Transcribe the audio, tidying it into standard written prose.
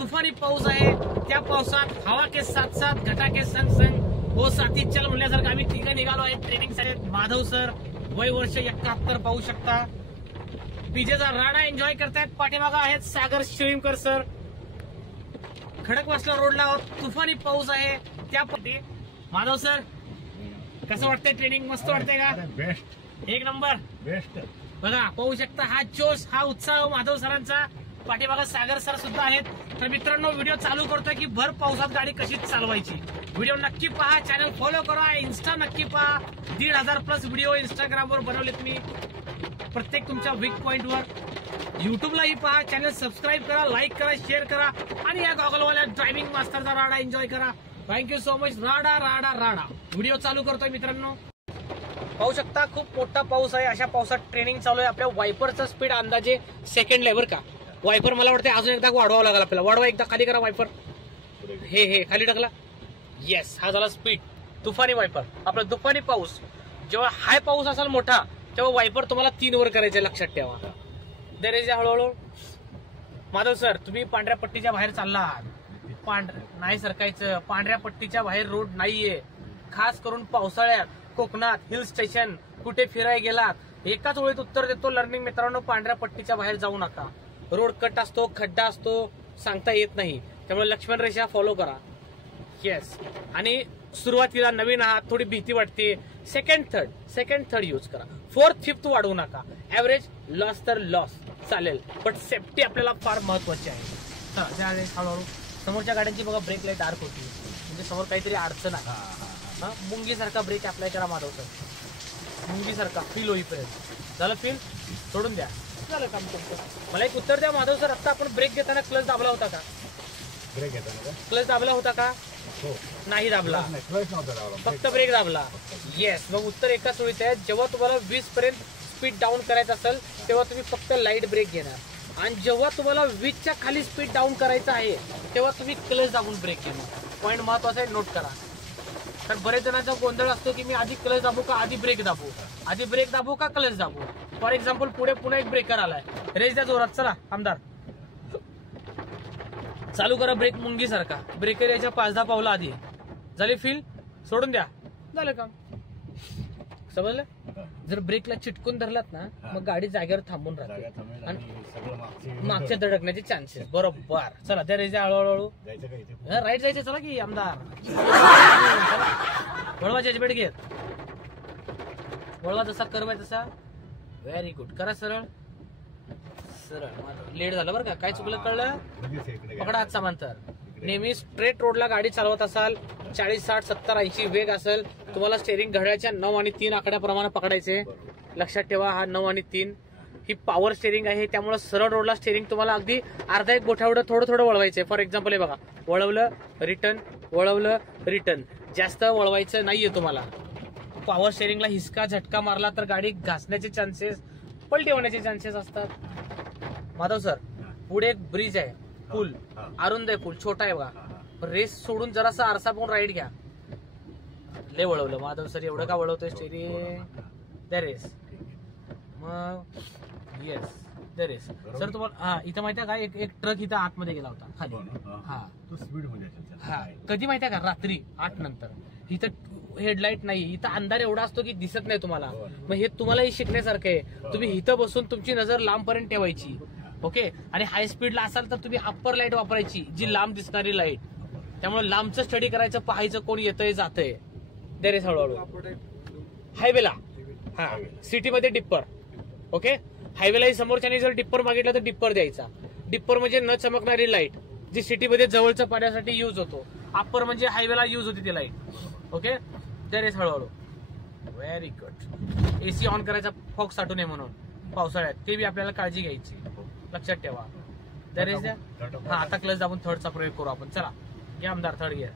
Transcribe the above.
तुफानी पाऊस आहे. त्या पावसात हवा के साथ साथ घटा के संग संग हो साथी चल म्हणल्यासारखं आम्ही तिघं निघालो आहे ट्रेनिंगसाठी. माधव सर वय वर्ष 71 पाहू शकता. विजेचा राडा एन्जॉय करतायत. पाठीमागा आहेत सागर शिवकर सर. खडकवासला रोडला तुफानी पाऊस आहे. त्या पट्टी माधव सर कसं वाटतंय ट्रेनिंग? मस्त वाटतंय का? बेस्ट, एक नंबर, बेस्ट. बघा पाहू शकता हा जोश हा उत्साह माधव सरांचा. पाठीमागा सागर सर सुद्धा आहेत. तर मित्रांनो व्हिडिओ चालू करतोय की भर पावसात गाडी कशी चालवायची. व्हिडिओ नक्की पहा, चॅनल फॉलो करा, इन्स्टा नक्की पहा. 1,500+ व्हिडिओ इंस्टाग्रामवर बनवलेत मी प्रत्येक तुमच्या वीक पॉइंटवर. युट्यूबलाही पहा, चॅनल सबस्क्राईब करा, लाईक करा, शेअर करा आणि या गॉगलवाल्या ड्रायव्हिंग मास्टरचा राडा एन्जॉय करा. Thank you so much. राडा राडा राडा व्हिडिओ चालू करतोय मित्रांनो. पाहू शकता खूप मोठा पाऊस आहे. अशा पावसात ट्रेनिंग चालू आहे. आपल्या वायपरचा स्पीड अंदाजे सेकंड लेवर का वायपर मला वाटतं अजून एकदा वाढवावं लागेल आपल्याला. वाढवा एकदा, खाली करा वायपर. हे खाली टाकला. येस, हा झाला स्पीड. तुफानी वायपर. आपला तुफानी पाऊस जेव्हा हाय पाऊस असेल मोठा तेव्हा वायपर तुम्हाला 3 वर करायचे, लक्षात ठेवा. दरेजा हळूहळू. माधव सर तुम्ही पांढऱ्या पट्टीच्या बाहेर चालला. नाही सरकायचं. पांढऱ्या पट्टीच्या बाहेर रोड नाहीये. खास करून पावसाळ्यात कोकणात हिल स्टेशन कुठे फिरायला गेलात एकाच वेळेत उत्तर देतो लर्निंग मित्रांनो. पांढऱ्या पट्टीच्या बाहेर जाऊ नका. रोड कट असतो, खड्डा असतो, सांगता येत नाही. त्यामुळे लक्ष्मण रेषा फॉलो करा. येस. आणि सुरुवातीला नवीन आहात थोडी भीती वाटते. सेकंड थर्ड यूज करा. 4th 5th वाढवू नका. ऍव्हरेज लॉस तर लॉस चालेल, पण सेफ्टी आपल्याला फार महत्वाची आहे. चला हळूहळू. समोरच्या गाड्यांची बघा ब्रेक लाईट डार्क होती म्हणजे समोर काहीतरी अडचण आहे. मुंगीसारखा ब्रेक अप्लाय करा माधव सर. मुंगीसारखा फील होईपर्यंत. झालं फील? सोडून द्या. झालं काम तुमचं. मला एक उत्तर द्या माधव सर. आता आपण ब्रेक घेताना क्लच दाबला होता का? ब्रेक घेताना क्लच दाबला होता का? हो. नाही दाबला, क्लच नव्हता दाबला, फक्त ब्रेक दाबला. येस. मग उत्तर एकाच वेळीच आहे. जेव्हा तुम्हाला 20 पर्यंत स्पीड डाऊन करायचं असेल तेव्हा तुम्ही फक्त लाईट ब्रेक घेणार. आणि जेव्हा तुम्हाला 20च्या खाली स्पीड डाऊन करायचं आहे तेव्हा तुम्ही क्लच दाबून ब्रेक घेणार. पॉईंट महत्वाचा आहे, नोट करा. कारण बरेच जणांचा गोंधळ असतो की मी आधी क्लच दाबू का आधी ब्रेक दाबू, आधी ब्रेक दाबू का क्लच दाबू. फॉर एक्झाम्पल पुढे पुन्हा एक ब्रेकर आलाय. रेस द्या जोरात. चला आमदार चालू करा ब्रेक मुंगीसारखा. ब्रेकर याच्या 5-10 पावलं आधी झाले. फील सोडून द्या. झालं काम. समजलं? जर ब्रेकला चिटकून धरलात ना मग गाडी जागेवर थांबून राहते आणि मागच्या धडकण्याचे चान्सेस. बरोबर. चला त्या रेजा हळूहळू राईट जायचे. चला की आमदार. वळवा जजमेंट घेत. वळवा जसा कर्व आहे तसा. Very good. करा सरळ सरळ. लेट झालं बरं का. काय चुकलं कळलं? पकडा हात समांतर. नेहमी स्ट्रेट रोडला गाडी चालवत असाल 40, 60, 70, 80 वेग असेल तुम्हाला स्टेअरिंग घड्याळच्या 9 आणि 3 आकड्याप्रमाणे पकडायचे. लक्षात ठेवा हा 9 आणि 3 ही पॉवर स्टेअरिंग आहे. त्यामुळे सरळ रोडला स्टेअरिंग तुम्हाला अगदी अर्धा एक बोठा एवढं थोडं थोडं वळवायचंय. फॉर एक्झाम्पल हे बघा. वळवलं रिटर्न, वळवलं रिटर्न. जास्त वळवायचं नाहीये तुम्हाला. पॉवर स्टेअरिंगला हिसका झटका मारला तर गाडी घासण्याचे चान्सेस, पलटी होण्याचे चान्सेस असतात. माधव सर पुढे एक ब्रिज आहे, पूल अरुंद आहे, पूल छोटा आहे बघा. रेस सोडून जरासा आरसा पाहून राईट घ्या. लय वळवलं माधव सर. एवढं का वळवतोय स्टेअरिंग? त्या रेस मग. येस त्या रेस. सर तुम्हाला हा इथं माहिती आहे का एक ट्रक इथं आतमध्ये गेला होता खाली. हा स्पीड मध्ये. हा कधी माहिती आहे का? रात्री 8 नंतर. इथं हेडलाईट नाही, इथं अंधार एवढा असतो की दिसत नाही तुम्हाला. मग हे तुम्हालाही शिकण्यासारखं आहे. तुम्ही इथं बसून तुमची नजर लांबपर्यंत ठेवायची. ओके. आणि हाय स्पीडला असाल तर तुम्ही अप्पर लाईट वापरायची जी लांब दिसणारी लाईट. त्यामुळे लांबचं स्टडी करायचं, पाहायचं कोण येतंय जातंय. दरेस हळूहळू. हायवेला हा सिटीमध्ये डिप्पर. ओके. हायवेलाही समोरच्याने जर डिप्पर मागितलं तर डिप्पर द्यायचा. डिप्पर म्हणजे न चमकणारी लाईट जी सिटीमध्ये जवळच्या पाण्यासाठी युज होतो. अप्पर म्हणजे हायवेला युज होती ती लाईट. ओके. दरेस हळूहळू. Very good. एसी ऑन करायचा फॉग साठू नये म्हणून पावसाळ्यात. ते बी आपल्याला काळजी घ्यायची. लक्षात ठेवा. दरेस द्या. हा आता क्लच दाबून थर्डचा प्रयोग करू आपण. चला घ्या आमदार थर्ड गिअर.